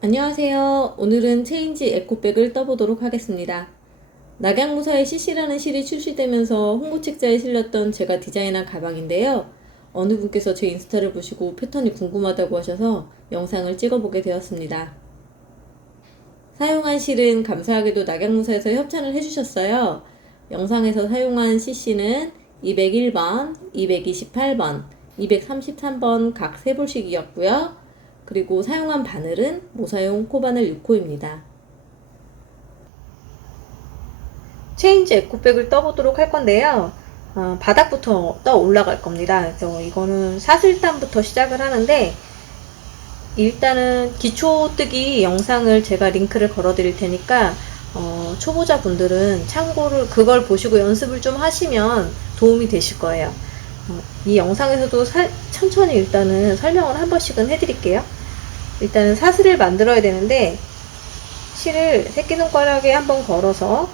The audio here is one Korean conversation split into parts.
안녕하세요. 오늘은 체인지 에코백을 떠보도록 하겠습니다. 낙양무사의 CC라는 실이 출시되면서 홍보책자에 실렸던 제가 디자인한 가방인데요. 어느 분께서 제 인스타를 보시고 패턴이 궁금하다고 하셔서 영상을 찍어보게 되었습니다. 사용한 실은 감사하게도 낙양무사에서 협찬을 해주셨어요. 영상에서 사용한 CC는 201번, 228번, 233번 각 3볼씩이었고요. 그리고 사용한 바늘은 모사용 코바늘 6호입니다. 체인지 에코백을 떠보도록 할 건데요. 어, 바닥부터 떠 올라갈 겁니다. 그래서 이거는 사슬단부터 시작을 하는데 일단은 기초 뜨기 영상을 제가 링크를 걸어 드릴 테니까 어, 초보자 분들은 참고를 그걸 보시고 연습을 좀 하시면 도움이 되실 거예요. 어, 이 영상에서도 살- 천천히 일단은 설명을 한 번씩은 해드릴게요. 일단은 사슬을 만들어야 되는데 실을 새끼손가락에 한번 걸어서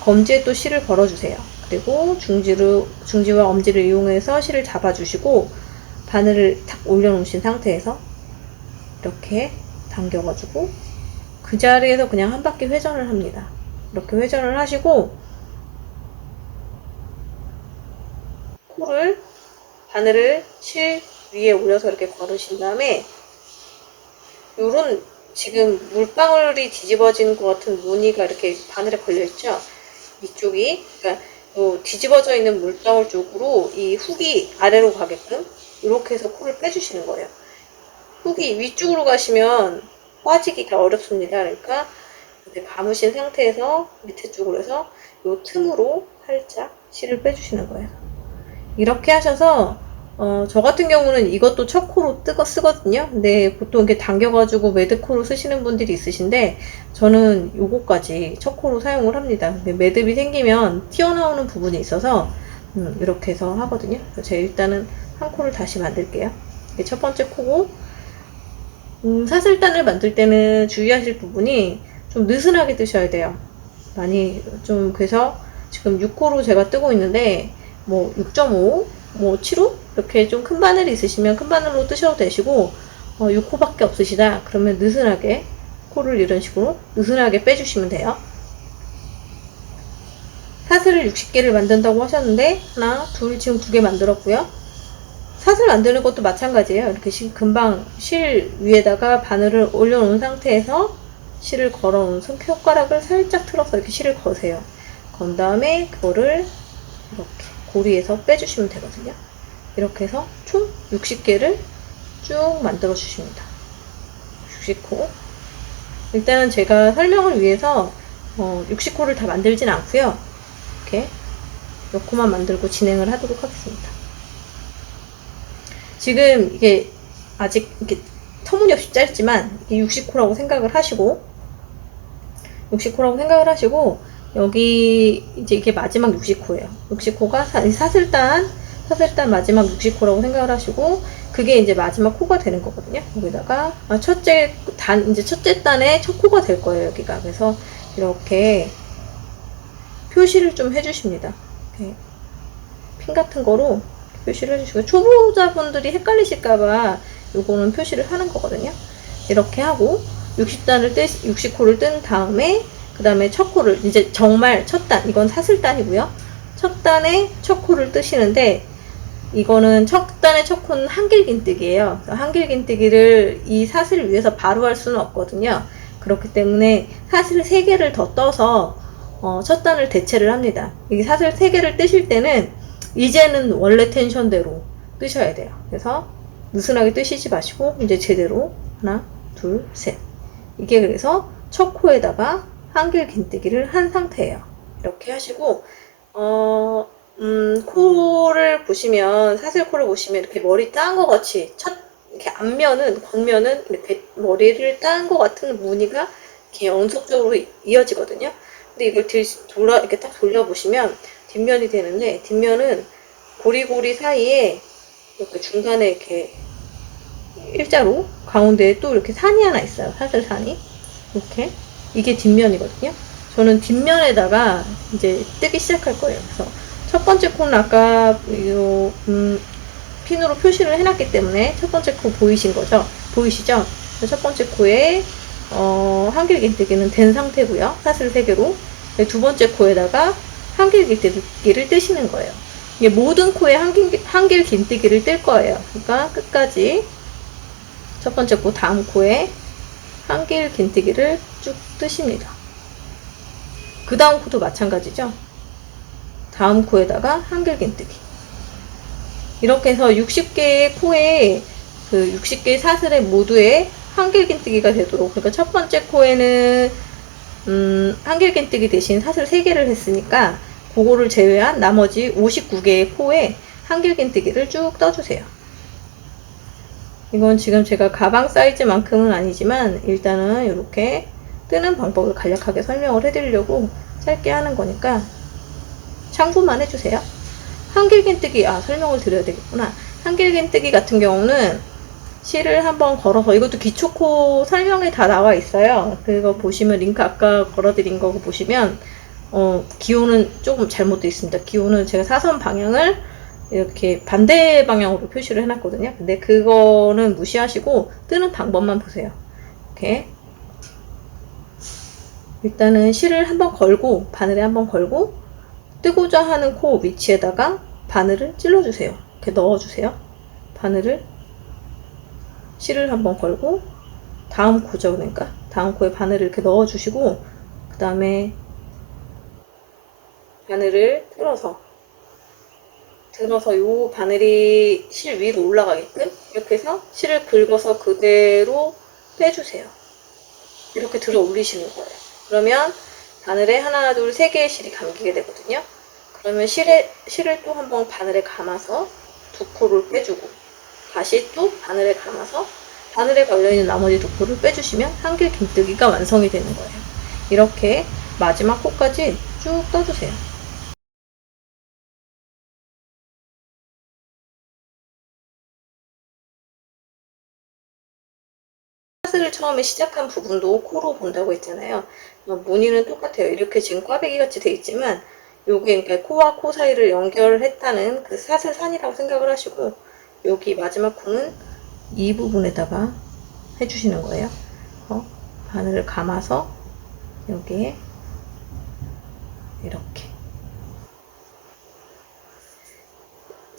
검지에 또 실을 걸어주세요. 그리고 중지로, 중지와 엄지를 이용해서 실을 잡아주시고 바늘을 탁 올려놓으신 상태에서 이렇게 당겨가지고 그 자리에서 그냥 한 바퀴 회전을 합니다. 이렇게 회전을 하시고 코를 바늘을 실 위에 올려서 이렇게 걸으신 다음에 요런 지금 물방울이 뒤집어진 것 같은 무늬가 이렇게 바늘에 걸려 있죠. 이쪽이 그러니까 요 뒤집어져 있는 물방울 쪽으로 이 훅이 아래로 가게끔 이렇게 해서 코를 빼주시는 거예요. 훅이 위쪽으로 가시면 빠지기가 어렵습니다. 그러니까 감으신 상태에서 밑에 쪽으로 해서 요 틈으로 살짝 실을 빼주시는 거예요. 이렇게 하셔서 어, 저 같은 경우는 이것도 첫 코로 뜨거 쓰거든요. 근데 보통 이렇게 당겨가지고 매듭코로 쓰시는 분들이 있으신데 저는 요거까지 첫 코로 사용을 합니다. 매듭이 생기면 튀어나오는 부분이 있어서 음, 이렇게 해서 하거든요. 제가 일단은 한 코를 다시 만들게요. 첫 번째 코고 음, 사슬단을 만들 때는 주의하실 부분이 좀 느슨하게 뜨셔야 돼요. 많이 좀 그래서 지금 6코로 제가 뜨고 있는데 뭐 6.5, 뭐 7호 이렇게 좀 큰 바늘이 있으시면 큰 바늘로 뜨셔도 되시고 어, 6코밖에 없으시다 그러면 느슨하게 코를 이런 식으로 느슨하게 빼주시면 돼요. 사슬을 60개를 만든다고 하셨는데 하나, 둘, 지금 두 개 만들었고요. 사슬 만드는 것도 마찬가지예요. 이렇게 실- 금방 실 위에다가 바늘을 올려놓은 상태에서 실을 걸어놓은 손가락을 살짝 틀어서 이렇게 실을 거세요. 건 다음에 그거를 이렇게 고리에서 빼주시면 되거든요. 이렇게 해서 총 60개를 쭉 만들어 주십니다. 60호. 일단은 제가 설명을 위해서 어, 60호를 다 만들진 않고요. 이렇게 몇 코만 만들고 진행을 하도록 하겠습니다. 지금 이게 아직 이렇게 터무니없이 짧지만 이게 60코라고 생각을 하시고 60코라고 생각을 하시고 여기 이제 이게 마지막 60코예요. 60코가 사슬단 사슬단 마지막 60코라고 생각을 하시고 그게 이제 마지막 코가 되는 거거든요. 여기다가 아, 첫째 단 이제 첫째 단의 첫 코가 될 거예요. 여기가 그래서 이렇게 표시를 좀 해주십니다. 이렇게 핀 같은 거로 표시를 해주시고 초보자분들이 헷갈리실까봐 요거는 표시를 하는 거거든요. 이렇게 하고 60단을 뜰 60코를 뜬 다음에 그 다음에 첫 코를 이제 정말 첫 단 이건 사슬단이고요. 첫 단에 첫 코를 뜨시는데 이거는 첫 단의 첫 코는 한길긴뜨기예요. 한길긴뜨기를 이 사슬 위에서 바로 할 수는 없거든요. 그렇기 때문에 사슬 3개를 더 떠서 어, 첫 단을 대체를 합니다. 이게 사슬 3개를 뜨실 때는 이제는 원래 텐션대로 뜨셔야 돼요. 그래서 느슨하게 뜨시지 마시고 이제 제대로 하나, 둘, 셋. 이게 그래서 첫 코에다가 한길 긴뜨기를 한 상태예요. 이렇게 하시고 어, 음, 코를 보시면 사슬 코를 보시면 이렇게 머리 딴것 같이 첫 이렇게 앞면은 겉면은 이렇게 머리를 딴것 같은 무늬가 이렇게 연속적으로 이- 이어지거든요. 근데 이걸 들, 돌아 이렇게 딱 돌려 보시면 뒷면이 되는데 뒷면은 고리고리 사이에 이렇게 중간에 이렇게 일자로 가운데에 또 이렇게 산이 하나 있어요. 사슬 산이 이렇게 이게 뒷면이거든요. 저는 뒷면에다가 이제 뜨기 시작할 거예요. 그래서 첫 번째 코는 아까 요, 음, 핀으로 표시를 해놨기 때문에 첫 번째 코 보이신 거죠? 보이시죠? 첫 번째 코에 어, 한길긴뜨기는 된 상태고요. 사슬 3개로. 두 번째 코에다가 한길긴뜨기를 뜨시는 거예요. 이게 모든 코에 한길, 한길긴뜨기를 뜰 거예요. 그러니까 끝까지 첫 번째 코 다음 코에 한길긴뜨기를 쭉 뜨십니다. 그 다음 코도 마찬가지죠. 다음 코에다가 한길긴뜨기. 이렇게 해서 60개의 코에 그 60개의 사슬에 모두에 한길긴뜨기가 되도록 그러니까 첫 번째 코에는 음, 한길긴뜨기 대신 사슬 3개를 했으니까 그거를 제외한 나머지 59개의 코에 한길긴뜨기를 쭉 떠주세요. 이건 지금 제가 가방 사이즈만큼은 아니지만 일단은 이렇게 뜨는 방법을 간략하게 설명을 해드리려고 짧게 하는 거니까 참고만 해주세요. 한길긴뜨기 아 설명을 드려야 되겠구나. 한길긴뜨기 같은 경우는 실을 한번 걸어서 이것도 기초코 설명에 다 나와 있어요. 그거 보시면 링크 아까 걸어드린 거 보시면 어, 기호는 조금 잘못되어 있습니다. 기호는 제가 사선 방향을 이렇게 반대 방향으로 표시를 해놨거든요. 근데 그거는 무시하시고 뜨는 방법만 보세요. 이렇게 일단은 실을 한번 걸고 바늘에 한번 걸고 뜨고자 하는 코 위치에다가 바늘을 찔러주세요. 이렇게 넣어주세요. 바늘을 실을 한번 걸고 다음 코죠 그러니까 다음 코에 바늘을 이렇게 넣어주시고 그 다음에 바늘을 틀어서 들어서 요 바늘이 실 위로 올라가게끔 이렇게 해서 실을 긁어서 그대로 빼주세요. 이렇게 들어 올리시는 거예요. 그러면 바늘에 하나, 둘, 세 개의 실이 감기게 되거든요. 그러면 실에, 실을 또 한번 바늘에 감아서 두 코를 빼주고 다시 또 바늘에 감아서 바늘에 걸려있는 나머지 두 코를 빼주시면 한길 긴뜨기가 완성이 되는 거예요. 이렇게 마지막 코까지 쭉 떠주세요. 사슬을 처음에 시작한 부분도 코로 본다고 했잖아요. 어, 무늬는 똑같아요. 이렇게 지금 꽈배기 같이 돼 있지만 요게 그러니까 코와 코 사이를 연결했다는 그 사슬산이라고 생각을 하시고 여기 마지막 코는 이 부분에다가 해주시는 거예요. 어, 바늘을 감아서 여기에 이렇게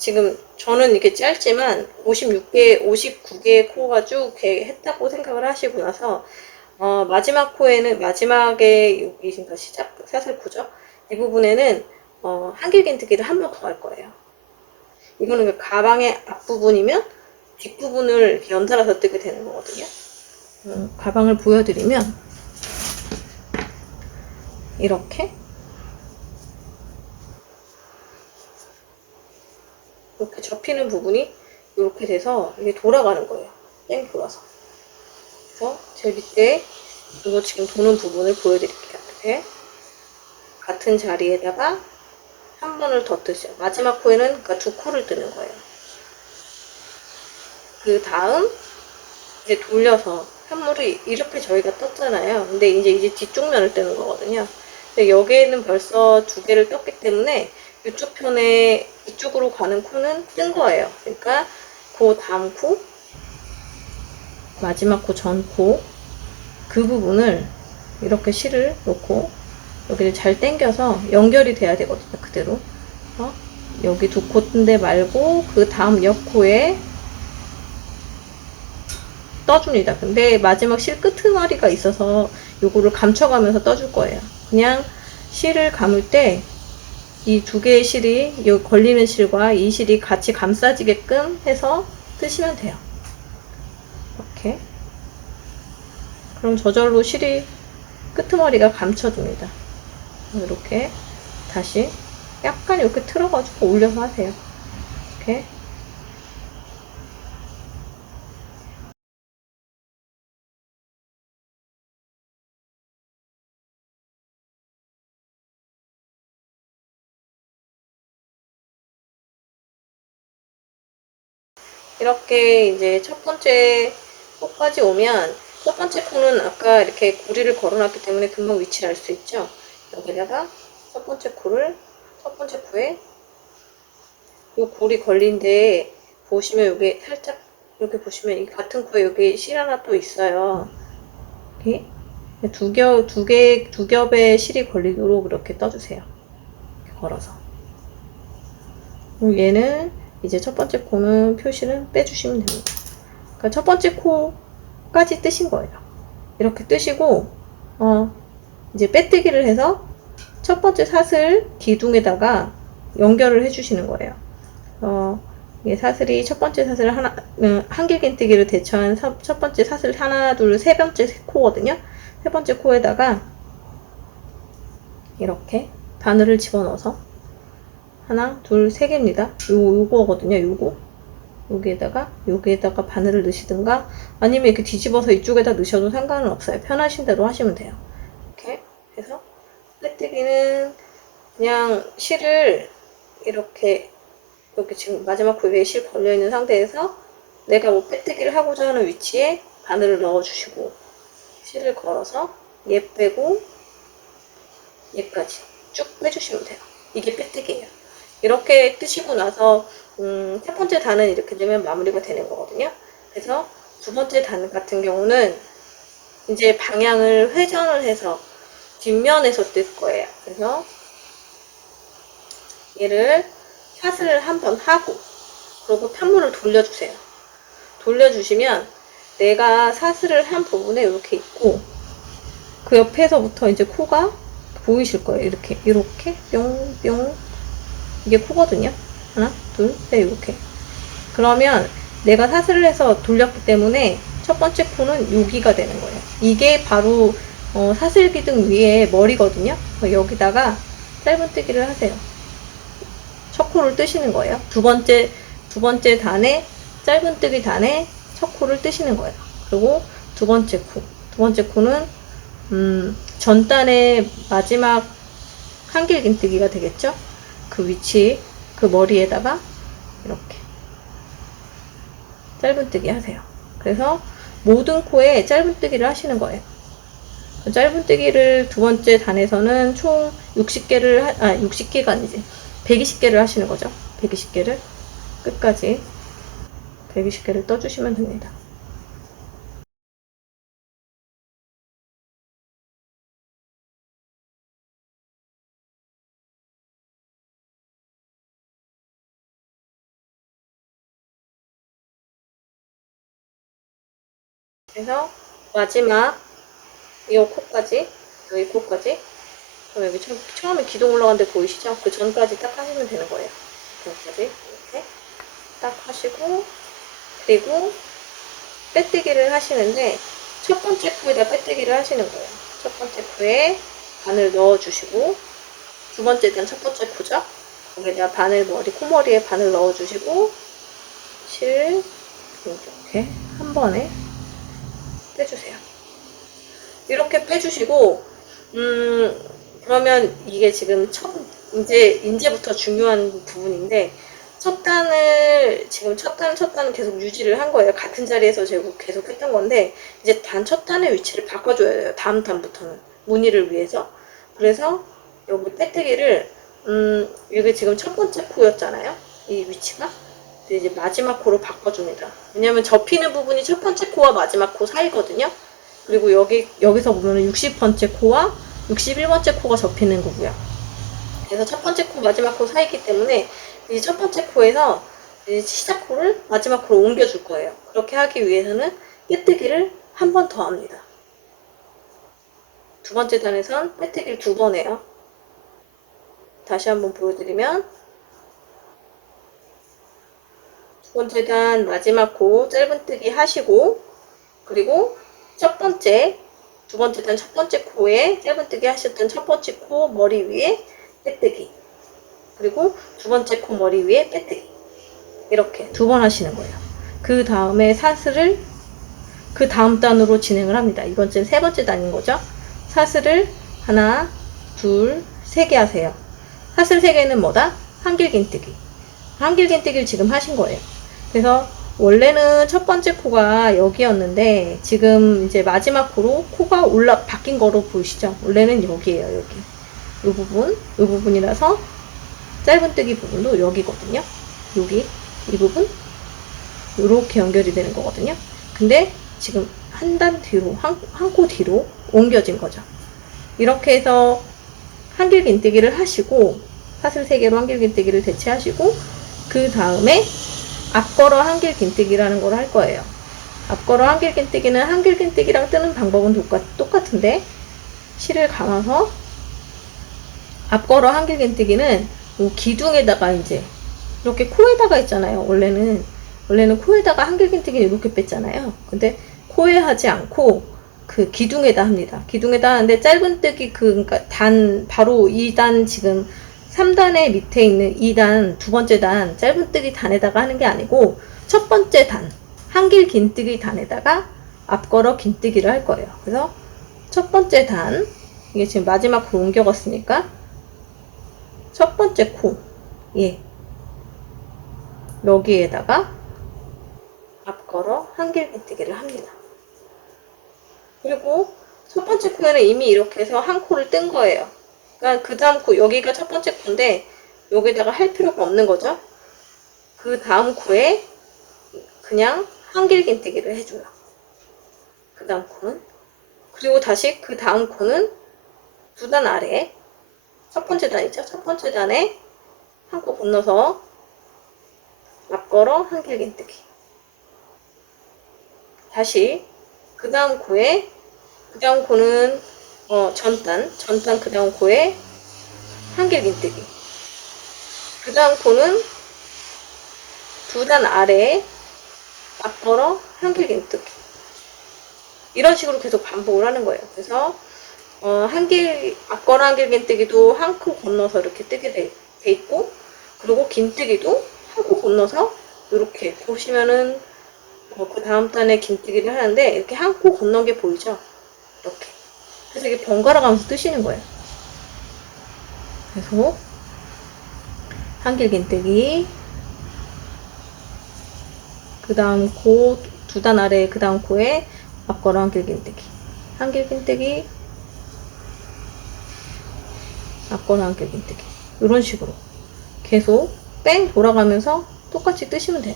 지금 저는 이렇게 짧지만 56개, 59개의 코가 쭉 했다고 생각을 하시고 나서 어, 마지막 코에는 마지막에 여기 그러니까 시작 사슬 코죠. 이 부분에는 어, 한길긴뜨기를 한 번 더 할 거예요. 이거는 그 가방의 앞부분이면 뒷부분을 연달아서 뜨게 되는 거거든요. 음, 가방을 보여드리면 이렇게 이렇게 접히는 부분이 이렇게 돼서 이게 돌아가는 거예요. 땡 돌아서. 그래서 제일 밑에 이거 지금 도는 부분을 보여드릴게요. 이렇게 같은 자리에다가 한 번을 더 뜨죠. 마지막 코에는 그러니까 두 코를 뜨는 거예요. 그 다음 이제 돌려서 현물이 이렇게 저희가 떴잖아요. 근데 이제 이제 뒤쪽 면을 뜨는 거거든요. 근데 여기에는 벌써 두 개를 떴기 때문에 이쪽 편에 이쪽으로 가는 코는 뜬 거예요. 그러니까 그 다음 코, 마지막 코 전 코, 그 부분을 이렇게 실을 놓고 여기를 잘 당겨서 연결이 돼야 되거든요. 그대로. 어? 여기 두 코인데 말고 그 다음 옆 코에 떠줍니다. 근데 마지막 실 끄트머리가 있어서 요거를 감춰가면서 떠줄 거예요. 그냥 실을 감을 때 이 두 개의 실이 요 걸리는 실과 이 실이 같이 감싸지게끔 해서 뜨시면 돼요. 이렇게. 그럼 저절로 실이 끄트머리가 감춰집니다. 이렇게 다시 약간 이렇게 틀어가지고 올려서 하세요. 이렇게 이렇게 이제 첫 번째 코까지 오면 첫 번째 코는 아까 이렇게 고리를 걸어놨기 때문에 금방 위치를 알 수 있죠. 여기다가 첫 번째 코를 첫 번째 코에 이 고리 걸린 데 보시면 이게 살짝 이렇게 보시면 이 같은 코에 여기 실 하나 또 있어요. 이렇게 두 겹, 두 개, 두 겹의 실이 걸리도록 이렇게 떠주세요. 걸어서. 그리고 얘는 이제 첫 번째 코는 표시는 빼주시면 됩니다. 그러니까 첫 번째 코까지 뜨신 거예요. 이렇게 뜨시고, 어, 이제 빼뜨기를 해서 첫 번째 사슬 기둥에다가 연결을 해주시는 거예요. 어, 사슬이 첫 번째 사슬 하나, 음, 한길긴뜨기를 대처한 사- 첫 번째 사슬 하나, 둘, 세 번째 코거든요. 세 번째 코에다가 이렇게 바늘을 집어넣어서 하나, 둘, 세 개입니다. 요, 요거거든요. 요거. 여기에다가 여기에다가 바늘을 넣으시든가 아니면 이렇게 뒤집어서 이쪽에다 넣으셔도 상관은 없어요. 편하신 대로 하시면 돼요. 이렇게 해서 빼뜨기는 그냥 실을 이렇게 여기 지금 마지막 부위에 실 걸려 있는 상태에서 내가 뭐 빼뜨기를 하고자 하는 위치에 바늘을 넣어주시고 실을 걸어서 얘 빼고 얘까지 쭉 빼주시면 돼요. 이게 빼뜨기예요. 이렇게 뜨시고 나서 음, 세 번째 단은 이렇게 되면 마무리가 되는 거거든요. 그래서 두 번째 단 같은 경우는 이제 방향을 회전을 해서 뒷면에서 뜰 거예요. 그래서 얘를 샷을 한번 하고 그리고 편물을 돌려주세요. 돌려주시면 내가 사슬을 한 부분에 이렇게 있고 그 옆에서부터 이제 코가 보이실 거예요. 이렇게 이렇게 뿅뿅 이게 코거든요. 하나 둘 셋 이렇게 그러면 내가 사슬을 해서 돌렸기 때문에 첫 번째 코는 여기가 되는 거예요. 이게 바로 어, 사슬 기둥 위에 머리거든요. 여기다가 짧은뜨기를 하세요. 첫 코를 뜨시는 거예요. 두 번째 두 번째 단에 짧은뜨기 단에 첫 코를 뜨시는 거예요. 그리고 두 번째 코. 두 번째 코는 음, 전 단의 마지막 한길긴뜨기가 되겠죠? 그 위치, 그 머리에다가 이렇게 짧은뜨기 하세요. 그래서 모든 코에 짧은뜨기를 하시는 거예요. 그 짧은뜨기를 두 번째 단에서는 총 60개를, 하, 아, 60개가 아니지. 120개를 하시는 거죠. 120개를 끝까지 120개를 떠주시면 됩니다. 그래서 마지막 이 코까지 여기 코까지 그럼 여기 처음, 처음에 기둥 올라간 데 보이시죠? 그 전까지 딱 하시면 되는 거예요. 여기까지 이렇게 딱 하시고 그리고 빼뜨기를 하시는데 첫 번째 코에다 빼뜨기를 하시는 거예요. 첫 번째 코에 바늘 넣어주시고 두 번째 땐첫 번째 코죠? 거기다 바늘 머리 코머리에 바늘 넣어주시고 실 이렇게 한 번에 빼주세요. 이렇게 빼주시고 음 그러면 이게 지금 첫 이제 이제부터 중요한 부분인데 첫 단을 지금 첫 단, 첫 단은 계속 유지를 한 거예요. 같은 자리에서 계속 했던 건데 이제 단 첫 단의 위치를 바꿔줘야 돼요. 다음 단부터는 무늬를 위해서. 그래서 여기 빼뜨기를 음 이게 지금 첫 번째 코였잖아요. 이 위치가. 이제 마지막 코로 바꿔줍니다. 왜냐면 접히는 부분이 첫 번째 코와 마지막 코 사이거든요. 그리고 여기 여기서 보면은 60번째 코와 61번째 코가 접히는 거고요. 그래서 첫 번째 코, 마지막 코 사이기 때문에 이 첫 번째 코에서 이 시작 코를 마지막 코로 옮겨줄 거예요. 그렇게 하기 위해서는 빼뜨기를 한 번 더 합니다. 두 번째 단에선 빼뜨기를 두 번 해요. 다시 한번 보여드리면 두 번째 단 마지막 코 짧은뜨기 하시고 그리고 첫 번째 두 번째 단 첫 번째 코에 짧은뜨기 하셨던 첫 번째 코 머리 위에 빼뜨기 그리고 두 번째 코 머리 위에 빼뜨기 이렇게 두 번 하시는 거예요. 그 다음에 사슬을 그 다음 단으로 진행을 합니다. 이번 주는 세 번째 단인 거죠. 사슬을 하나, 둘, 세 개 하세요. 사슬 세 개는 뭐다? 한길긴뜨기. 한길긴뜨기를 지금 하신 거예요. 그래서 원래는 첫 번째 코가 여기였는데 지금 이제 마지막 코로 코가 올라 바뀐 거로 보이시죠? 원래는 여기예요, 여기. 이 부분, 이 부분이라서 짧은뜨기 부분도 여기거든요. 여기 이 부분 이렇게 연결이 되는 거거든요. 근데 지금 한 단 뒤로, 한, 한코 뒤로 옮겨진 거죠. 이렇게 해서 한길긴뜨기를 하시고, 사슬 3개로 한길긴뜨기를 대체하시고, 그 다음에 앞걸어 한길 긴뜨기라는 걸 할 거예요. 앞걸어 한길 긴뜨기는 한길 긴뜨기랑 뜨는 방법은 똑같, 똑같은데, 실을 감아서 앞걸어 한길 긴뜨기는 요 기둥에다가 이제 이렇게 코에다가 있잖아요. 원래는 원래는 코에다가 한길 긴뜨기는 이렇게 뺐잖아요. 근데 코에 하지 않고 그 기둥에다 합니다. 기둥에다 하는데 짧은 뜨기 그 그러니까 단 바로 2단 지금 3단의 밑에 있는 2단 두 번째 단 짧은뜨기 단에다가 하는 게 아니고 첫 번째 단 한길 긴뜨기 단에다가 앞걸어 긴뜨기를 할 거예요. 그래서 첫 번째 단 이게 지금 마지막 코 옮겨갔으니까 첫 번째 코 예. 여기에다가 앞걸어 한길 긴뜨기를 합니다. 그리고 첫 번째 코에는 이미 이렇게 해서 한 코를 뜬 거예요. 그러니까 그 다음 코 여기가 첫 번째 코인데 여기다가 할 필요가 없는 거죠. 그 다음 코에 그냥 한길 긴뜨기를 해줘요. 그 다음 코는 그리고 다시 그 다음 코는 두 단 아래 첫 번째 단이죠. 첫 번째 단에 한 코 건너서 앞걸어 한길 긴뜨기 다시 그 다음 코에 그 다음 코는 어, 전단 전단 그 다음 코에 한길 긴뜨기 그 다음 코는 두 단 아래에 앞걸어 한길 긴뜨기 이런 식으로 계속 반복을 하는 거예요. 그래서 어, 한길 앞걸어 한길 긴뜨기도 한 코 건너서 이렇게 뜨게 돼, 돼 있고 그리고 긴뜨기도 한 코 건너서 이렇게 보시면은 어, 그 다음 단에 긴뜨기를 하는데 이렇게 한 코 건넌 게 보이죠? 이렇게 그래서 이게 번갈아 가면서 뜨시는 거예요. 계속 한길 긴뜨기 그 다음 코두단 아래 그 다음 코에 앞걸어 한길 긴뜨기 한길 긴뜨기 앞걸어 한길 긴뜨기 이런 식으로 계속 뺑 돌아가면서 똑같이 뜨시면 돼요.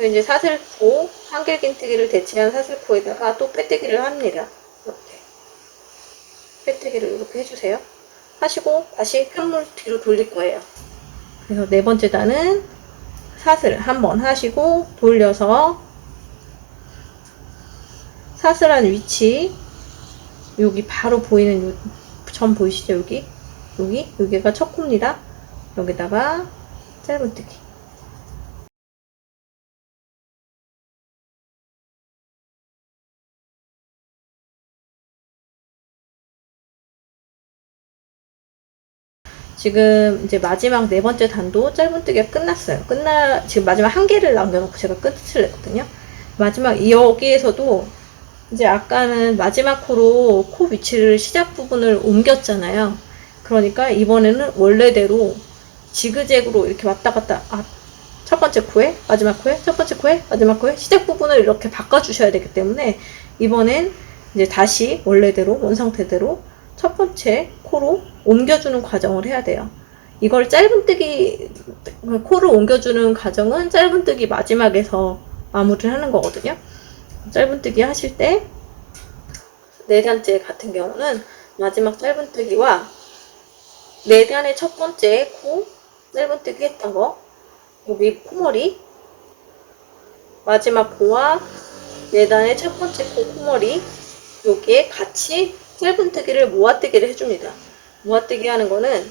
그리고 이제 사슬코 한길긴뜨기를 대체한 사슬코에다가 또 빼뜨기를 합니다. 이렇게 빼뜨기를 이렇게 해주세요. 하시고 다시 편물 뒤로 돌릴 거예요. 그래서 네 번째 단은 사슬 한번 하시고 돌려서 사슬한 위치 여기 바로 보이는 요, 점 보이시죠 여기 여기 여기가 첫 코입니다. 여기다가 짧은뜨기 지금 이제 마지막 네 번째 단도 짧은뜨기가 끝났어요. 끝나 지금 마지막 한 개를 남겨놓고 제가 끝을 냈거든요. 마지막 여기에서도 이제 아까는 마지막 코로 코 위치를 시작 부분을 옮겼잖아요. 그러니까 이번에는 원래대로 지그재그로 이렇게 왔다 갔다 아, 첫 번째 코에 마지막 코에 첫 번째 코에 마지막 코에 시작 부분을 이렇게 바꿔 주셔야 되기 때문에 이번엔 이제 다시 원래대로 원 상태대로 첫 번째 코로 옮겨주는 과정을 해야 돼요. 이걸 짧은뜨기 코를 옮겨주는 과정은 짧은뜨기 마지막에서 마무리를 하는 거거든요. 짧은뜨기 하실 때네 단째 같은 경우는 마지막 짧은뜨기와 네 단의 첫 번째 코 짧은뜨기 했던 거 여기 코머리 마지막 코와 네 단의 첫 번째 코 코머리 여기에 같이 짧은뜨기를 모아뜨기를 해줍니다. 모아뜨기 하는 거는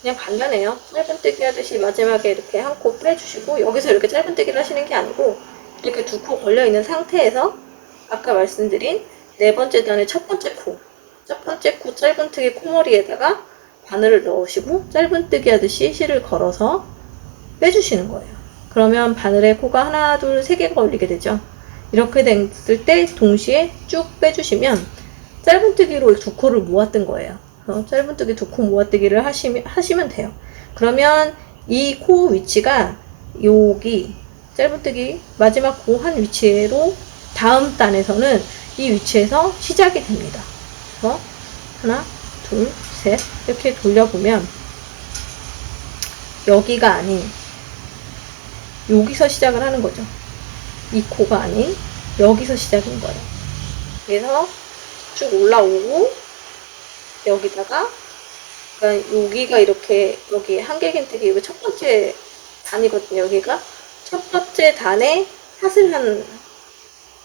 그냥 간단해요. 짧은뜨기 하듯이 마지막에 이렇게 한 코 빼주시고 여기서 이렇게 짧은뜨기를 하시는 게 아니고 이렇게 두 코 걸려있는 상태에서 아까 말씀드린 네 번째 단의 첫 번째 코, 첫 번째 코 짧은뜨기 코머리에다가 바늘을 넣으시고 짧은뜨기 하듯이 실을 걸어서 빼주시는 거예요. 그러면 바늘에 코가 하나, 둘, 세 개가 걸리게 되죠. 이렇게 됐을 때 동시에 쭉 빼주시면 짧은뜨기로 두 코를 모았던 거예요. 어, 짧은뜨기 두 코 모아뜨기를 하시면, 하시면 돼요. 그러면 이 코 위치가 여기 짧은뜨기 마지막 코한 위치로 다음 단에서는 이 위치에서 시작이 됩니다. 그래서 하나, 둘, 셋 이렇게 돌려보면 여기가 아닌 여기서 시작을 하는 거죠. 이 코가 아닌 여기서 시작인 거예요. 그래서 쭉 올라오고 여기다가 그러니까 여기가 이렇게 여기 한길긴뜨기 이거 첫 번째 단이거든요. 여기가 첫 번째 단에 사슬 한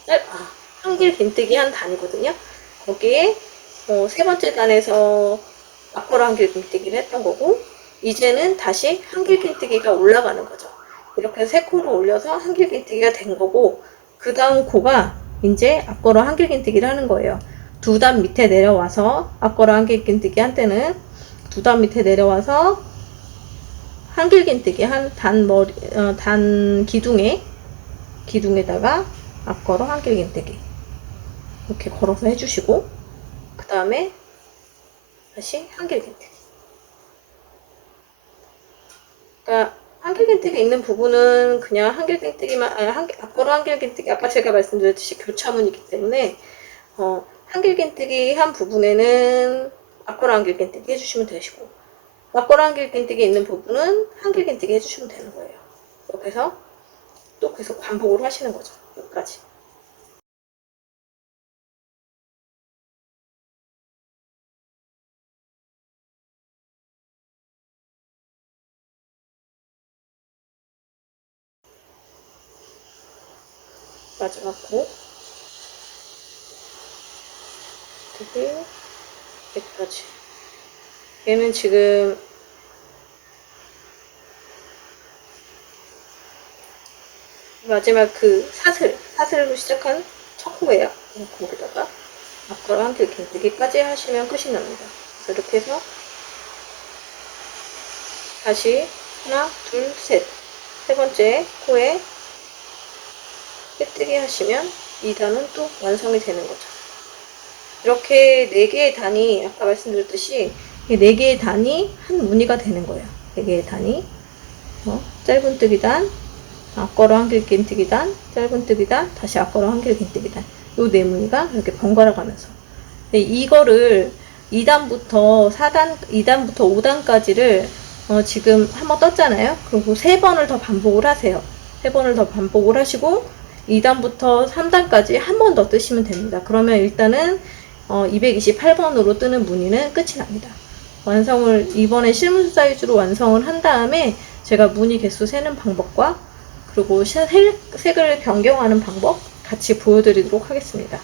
짧, 아, 한길 긴뜨기 한 단이거든요. 거기에 어, 세 번째 단에서 앞으로 한길 긴뜨기를 했던 거고 이제는 다시 한길 긴뜨기가 올라가는 거죠. 이렇게 세 코를 올려서 한길 긴뜨기가 된 거고 그 다음 코가 이제 앞걸어 한길 긴뜨기를 하는 거예요. 두 단 밑에 내려와서 앞걸어 한길긴뜨기 한 때는 두 단 밑에 내려와서 한길긴뜨기 한 단 머리 어, 단 기둥에 기둥에다가 앞걸어 한길긴뜨기. 이렇게 걸어서 해주시고 그 다음에 다시 한길긴뜨기. 그러니까 한길긴뜨기 있는 부분은 그냥 한길긴뜨기만 아니 한 앞걸어 한길긴뜨기 아까 제가 말씀드렸듯이 교차문이기 때문에 어, 한길긴뜨기 한 부분에는 앞걸어 한길긴뜨기 해주시면 되시고 앞걸어 한길긴뜨기 있는 부분은 한길긴뜨기 해주시면 되는 거예요. 이렇게 해서 또 계속 반복을 하시는 거죠. 여기까지. 마지막 코 되게 여기까지. 얘는 지금 마지막 그 사슬 사슬로 시작한 첫 코예요. 거기다가. 앞으로 한길 긴뜨기까지 하시면 끝이 납니다. 그래서 이렇게 해서 다시 하나 둘 셋 세 번째 코에 빼뜨기 하시면 이 단은 또 완성이 되는 거죠. 이렇게 네 개의 단이 아까 말씀드렸듯이 이네 개의 단이 한 무늬가 되는 거예요. 네 개의 단이 어, 짧은 뜨기 단, 앞걸어 한길 긴뜨기 단, 짧은 뜨기 단, 다시 앞걸어 한길 긴뜨기 단 요 네 무늬가 이렇게 번갈아 가면서 네, 이거를 2단부터 4단, 2단부터 5단까지를 어, 지금 한번 떴잖아요. 그리고 세 번을 더 반복을 하세요. 세 번을 더 반복을 하시고 2단부터 3단까지 한 번 더 뜨시면 됩니다. 그러면 일단은 어, 228번으로 뜨는 무늬는 끝이 납니다. 완성을 이번에 실물 사이즈로 완성을 한 다음에 제가 무늬 개수 세는 방법과 그리고 색- 색을 변경하는 방법 같이 보여드리도록 하겠습니다.